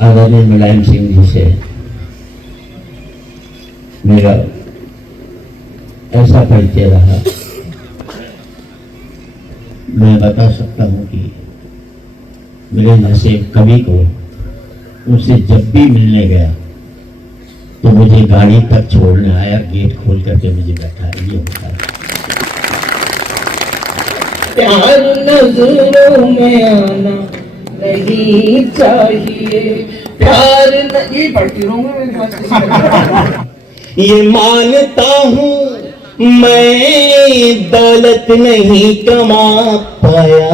आदरणीय मुलायम सिंह जी से मेरा ऐसा परिचय रहा, मैं बता सकता हूँ कि मेरे जैसे कवि को उनसे जब भी मिलने गया तो मुझे गाड़ी तक छोड़ने आया, गेट खोल करके मुझे बैठा, ये होता है। प्यार नजरों में आना नहीं चाहिए, प्यार नहीं पढ़ती रहूंगा। ये मानता हूँ मैं दौलत नहीं कमा पाया,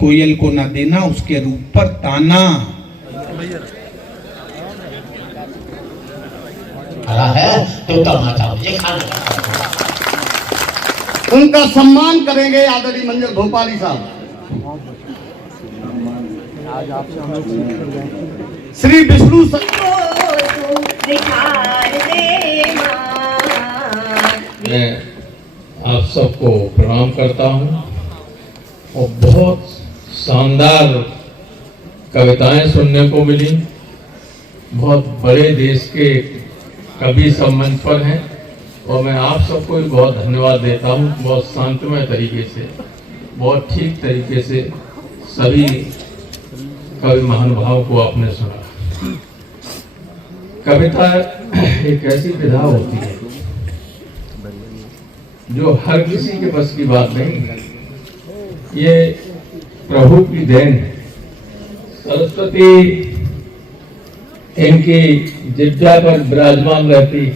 कोयल को ना देना उसके रूप पर ताना। खड़ा है तो तमाचा मुझे खाना। उनका सम्मान करेंगे आदरणीय मंजर भोपाली साहब। श्री विष्णु मैं आप सबको प्रणाम करता हूँ और बहुत शानदार कविताएं सुनने को मिली। बहुत बड़े देश के कवि सब मंच पर हैं और मैं आप सबको भी बहुत धन्यवाद देता हूँ। बहुत शांतमय तरीके से, बहुत ठीक तरीके से सभी कवि महानुभाव को आपने सुना। कविता एक ऐसी विधा होती है जो हर किसी के बस की बात नहीं है। ये प्रभु की देन है। सरस्वती इनकी जिह्वा पर विराजमान रहती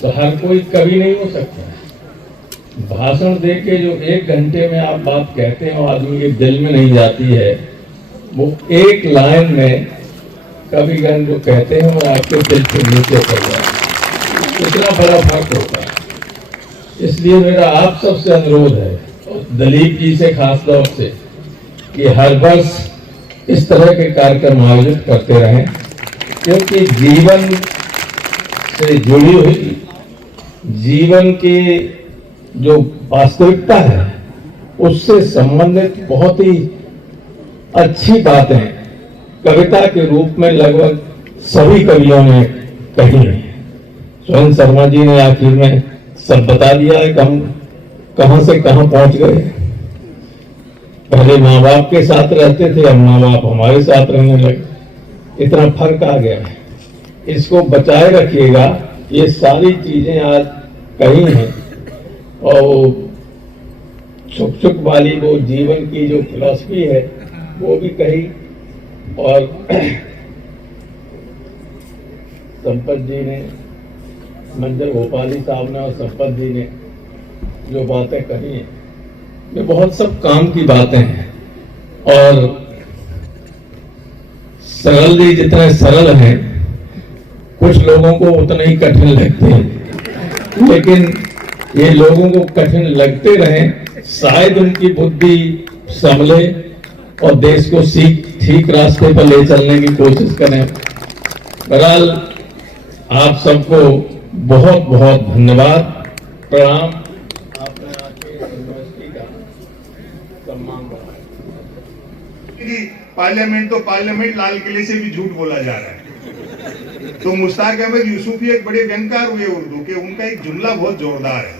तो हर कोई कवि नहीं हो सकता। भाषण दे के जो 1 घंटे में आप बात कहते हैं और आदमी के दिल में नहीं जाती है, वो एक लाइन में कविगण जो कहते हैं वो आपके दिल से नीचे चल जाए। इतना बड़ा फर्क होता है। इसलिए मेरा आप सबसे अनुरोध है, और दलीप जी से खास तौर से, कि हर वर्ष इस तरह के कार्यक्रम आयोजित करते रहें, क्योंकि जीवन से जुड़ी हुई, जीवन की जो वास्तविकता है उससे संबंधित बहुत ही अच्छी बातें कविता के रूप में लगभग सभी कवियों ने कही है। स्वयं शर्मा जी ने आखिर में सब बता दिया है कि हम कहां से कहां पहुंच गए। पहले माँ बाप के साथ रहते थे, अब माँ बाप हमारे साथ रहने लगे। इतना फर्क आ गया है। इसको बचाए रखिएगा। ये सारी चीजें आज कही हैं और छुक छुक वाली वो जीवन की जो फिलॉसफी है वो भी कही, और संपत जी ने, मंजर भोपाली साहब ने और संपत जी ने जो बातें कही हैं, ये बहुत सब काम की बातें हैं। और सरल जी जितने सरल हैं, कुछ लोगों को उतने ही कठिन लगते हैं, लेकिन ये लोगों को कठिन लगते रहें, शायद उनकी बुद्धि संभले और देश को ठीक रास्ते पर ले चलने की कोशिश करें। बहरहाल आप सबको बहुत बहुत धन्यवाद, प्रणाम। आपने आके यूनिवर्सिटी का सम्मान बढ़ाया। पार्लियामेंट तो पार्लियामेंट, लाल किले से भी झूठ बोला जा रहा है। तो मुश्ताक अहमद यूसुफी एक बड़े व्यंगकार हुए उर्दू के, उनका एक जुमला बहुत जोरदार है।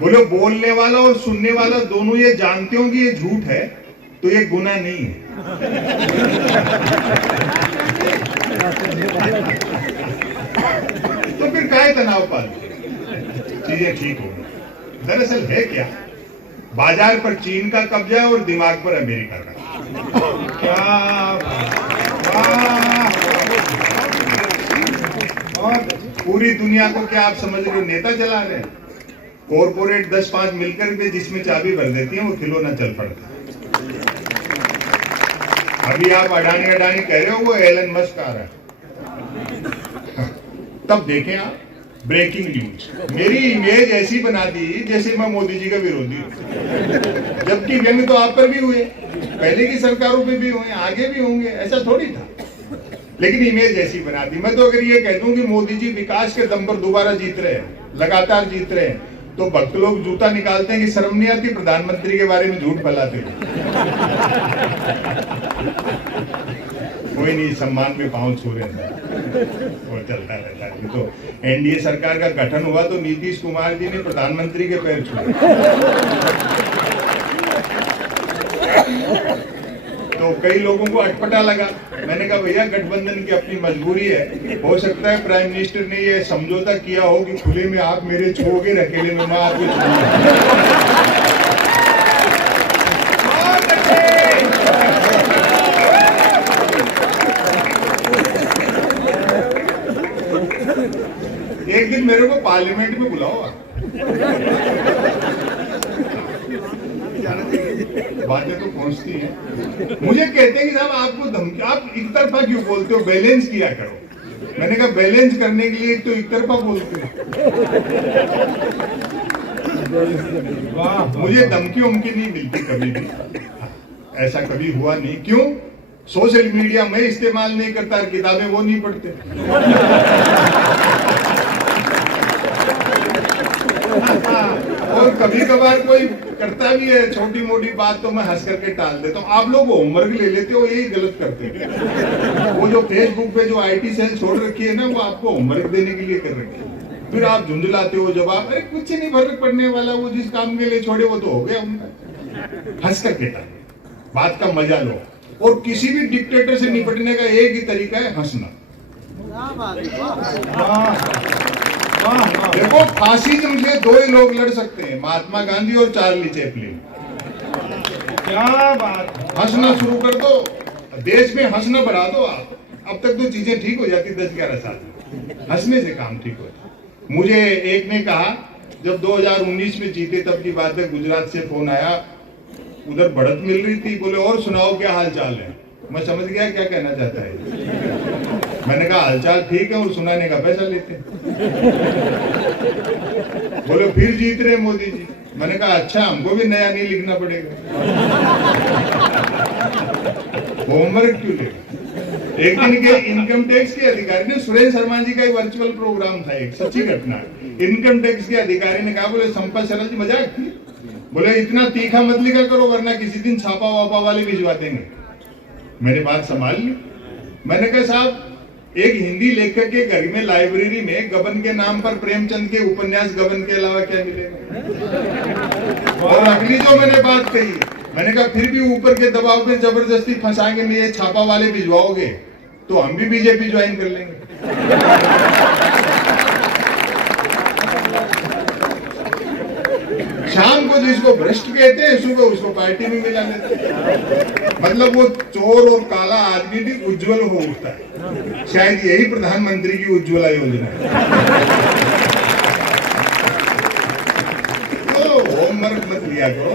बोले बोलने वाला और सुनने वाला दोनों ये जानते हो कि ये झूठ है तो ये गुनाह नहीं है। तो फिर काहे तनाव पाल, चीजें ठीक हो। दरअसल है क्या, बाजार पर चीन का कब्जा है और दिमाग पर अमेरिका का। क्या और पूरी दुनिया को क्या आप समझ रहे हो नेता चला रहे हैं? कॉर्पोरेट 10-5 मिलकर के जिसमें चाबी भर देती है वो खिलौना चल पड़ता है। अभी आप अडानी कह रहे हो, वो एलन मस्क आ रहा है। तब देखें आप, ब्रेकिंग न्यूज, मेरी इमेज ऐसी बना दी जैसे मैं मोदी जी का विरोधी हूं। जबकि व्यंग तो आप पर भी हुए, पहले की सरकारों पे भी हुए, आगे भी होंगे, ऐसा थोड़ी था। लेकिन इमेज ऐसी बना दी। मैं तो अगर ये कह दूं कि मोदी जी विकास के दम पर दोबारा जीत रहे हैं, लगातार जीत रहे हैं, तो भक्त लोग जूता निकालते हैं कि शर्म नहीं आती प्रधानमंत्री के बारे में झूठ फैलाते हैं। कोई नहीं, सम्मान में पाँव छू रहे हैं, वो चलता रहता है। तो एनडीए सरकार का गठन हुआ तो नीतीश कुमार जी ने प्रधानमंत्री के पैर छुए। तो कई लोगों को अटपटा लगा। मैंने कहा भैया गठबंधन की अपनी मजबूरी है, हो सकता है प्राइम मिनिस्टर ने ये समझौता किया हो कि खुले में आप मेरे छुओगे, अकेले में मैं आपके छूऊंगा। एक दिन मेरे को पार्लियामेंट में बुलाओ, बातें तो पहुंचती हैं। मुझे कहते हैं कि साहब आपको धमकी, आप एक तरफा क्यों बोलते हो, बैलेंस किया करो। मैंने कहा बैलेंस करने के लिए तो एक तरफा बोलते हो। मुझे धमकी उमकी नहीं मिलती कभी भी, ऐसा कभी हुआ नहीं। क्यों? सोशल मीडिया मैं इस्तेमाल नहीं करता, किताबें वो नहीं पढ़ते। और कभी कभार कोई करता भी है छोटी मोटी बात तो मैं हंस करके टाल देता हूँ। आप लोग होमवर्क ले लेते हो, यही गलत करते हैं। वो जो फेसबुक पे जो आईटी सेल छोड़ रखी है ना, वो आपको होमवर्क देने के लिए कर रखी है। फिर आप झुंझलाते हो जब आप, अरे कुछ नहीं फर्क पड़ने वाला, वो जिस काम के लिए छोड़े वो तो हो गया उनका। हंस करके टाल, बात का मजा लो। और किसी भी डिक्टेटर से निपटने का एक ही तरीका है, हंसना। देखो फांसी तुमसे दो ही लोग लड़ सकते हैं, महात्मा गांधी और चार्ली चैपलिन। क्या बात, हंसना शुरू कर दो, देश में हंसना बढ़ा दो आप। अब तक तो चीजें ठीक हो जाती 10-11 साल, हंसने से काम ठीक होता। मुझे एक ने कहा, जब 2019 में जीते तब की बात है, गुजरात से फोन आया, उधर बढ़त मिल रही थी, बोले और सुनाओ क्या हाल चाल है। मैं समझ गया क्या कहना चाहता है। मैंने कहा हालचाल ठीक है और सुनाने का पैसा लेते हैं। बोले फिर जीत रहे मोदी जी। मैंने कहा अच्छा, हमको भी नया नहीं लिखना पड़ेगा, होमवर्क क्यों लेगा। एक दिन के इनकम टैक्स के अधिकारी ने, सुरेश शर्मा जी का ही वर्चुअल प्रोग्राम था, एक सच्ची घटना। इनकम टैक्स के अधिकारी ने कहा, बोले संपत शर्मा जी मजाक थी, बोले इतना तीखा मत लिखा करो वरना किसी दिन छापा वापा वाले भिजवा देंगे। मैंने बात संभाल ली। मैंने कहा साहब, एक हिंदी लेखक के घर में लाइब्रेरी में गबन के नाम पर प्रेमचंद के उपन्यास गबन के अलावा क्या मिलेगा। और अगली जो मैंने बात कही, मैंने कहा फिर भी ऊपर के दबाव पे जबरदस्ती फंसाएंगे, नहीं छापा वाले भिजवाओगे तो हम भी बीजेपी ज्वाइन कर लेंगे। शाम को जिसको भ्रष्ट कहते हैं, सुबह उसको पार्टी में मिला लेते हैं। मतलब वो चोर और काला आदमी भी उज्जवल हो उठता है। शायद यही प्रधानमंत्री की उज्ज्वला योजना है। तो होमवर्क मत लिया करो।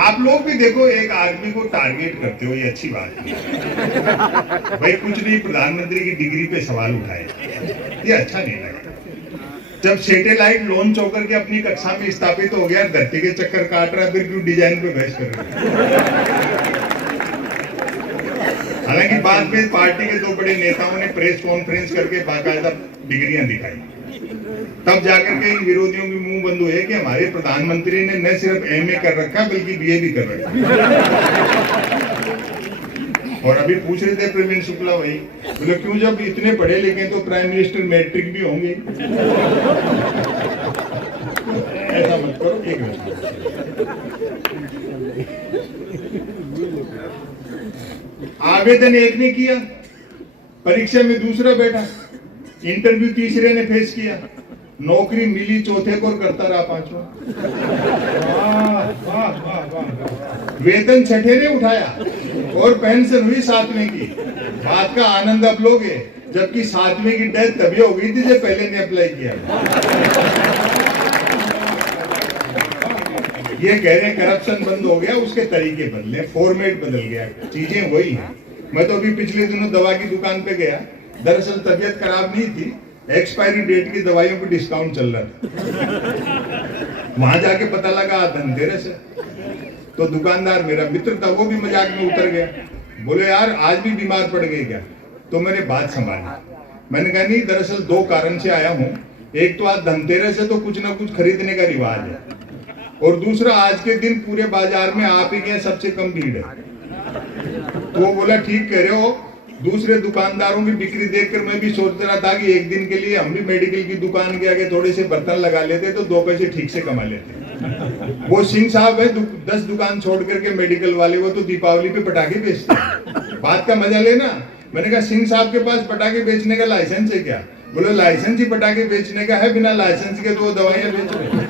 आप लोग भी देखो, एक आदमी को टारगेट करते हो, ये अच्छी बात है भाई। कुछ नहीं, प्रधानमंत्री की डिग्री पे सवाल उठाए, ये अच्छा नहीं लगा। जब सैटेलाइट लॉन्च होकर के अपनी कक्षा में स्थापित हो गया, धरती के चक्कर काट रहा है, फिर क्यों डिजाइन पे बहस कर रहे हैं। हालांकि बाद में पार्टी के दो बड़े नेताओं ने प्रेस कॉन्फ्रेंस करके बाकायदा डिग्रियां दिखाई, तब जाकर के इन विरोधियों के मुंह बंद हुए कि हमारे प्रधानमंत्री ने न सिर्फ एमए कर रखा बल्कि बीए भी कर रखा। और अभी पूछ रहे थे प्रवीण शुक्ला भाई, बोले क्यों, जब इतने पढ़े लिखे तो प्राइम मिनिस्टर मैट्रिक भी होंगे। ऐसा मत करो। एक मिनट, आवेदन एक ने किया, परीक्षा में दूसरा बैठा, इंटरव्यू तीसरे ने फेस किया, नौकरी मिली चौथे को करता रहा पांचवा। वेतन छठे ने उठाया और पेंशन हुई सातवें की। बात का आनंद अब लोगे, जबकि सातवें की डेथ तभी हो गई थी जब पहले ने अप्लाई किया। ये कह रहे हैं करप्शन बंद हो गया, उसके तरीके बदले, फॉर्मेट बदल गया, चीजें वही हैं। मैं तो अभी पिछले दिनों दवा की दुकान पे गया, दरअसल तबीयत खराब नहीं थी, एक्सपायरी डेट की दवाइयों पे डिस्काउंट चल रहा था। वहां जाके पता लगा धनतेरस है, तो दुकानदार मेरा मित्र था, वो भी मजाक में उतर गया, बोले यार आज भी बीमार पड़ गए क्या। तो मैंने बात संभाली, मैंने कहा नहीं, दरअसल दो कारण से आया हूँ। एक तो आज धनतेरस है तो कुछ ना कुछ खरीदने का रिवाज है, और दूसरा आज के दिन पूरे बाजार में आप ही के सबसे कम भीड़ है। तो वो बोला ठीक कह रहे हो, दूसरे दुकानदारों की बिक्री देखकर मैं भी सोच रहा था कि एक दिन के लिए हम भी मेडिकल की दुकान के आगे थोड़े से बर्तन लगा लेते तो 2 पैसे ठीक से कमा लेते। वो सिंह साहब है 10 दुकान छोड़ करके मेडिकल वाले, वो तो दीपावली पे पटाखे बेचते हैं। बात का मजा लेना। मैंने कहा सिंह साहब के पास पटाखे बेचने का लाइसेंस है क्या? बोले लाइसेंस ही पटाखे बेचने का है, बिना लाइसेंस के तो वो दवाइयां बेच रहे हैं।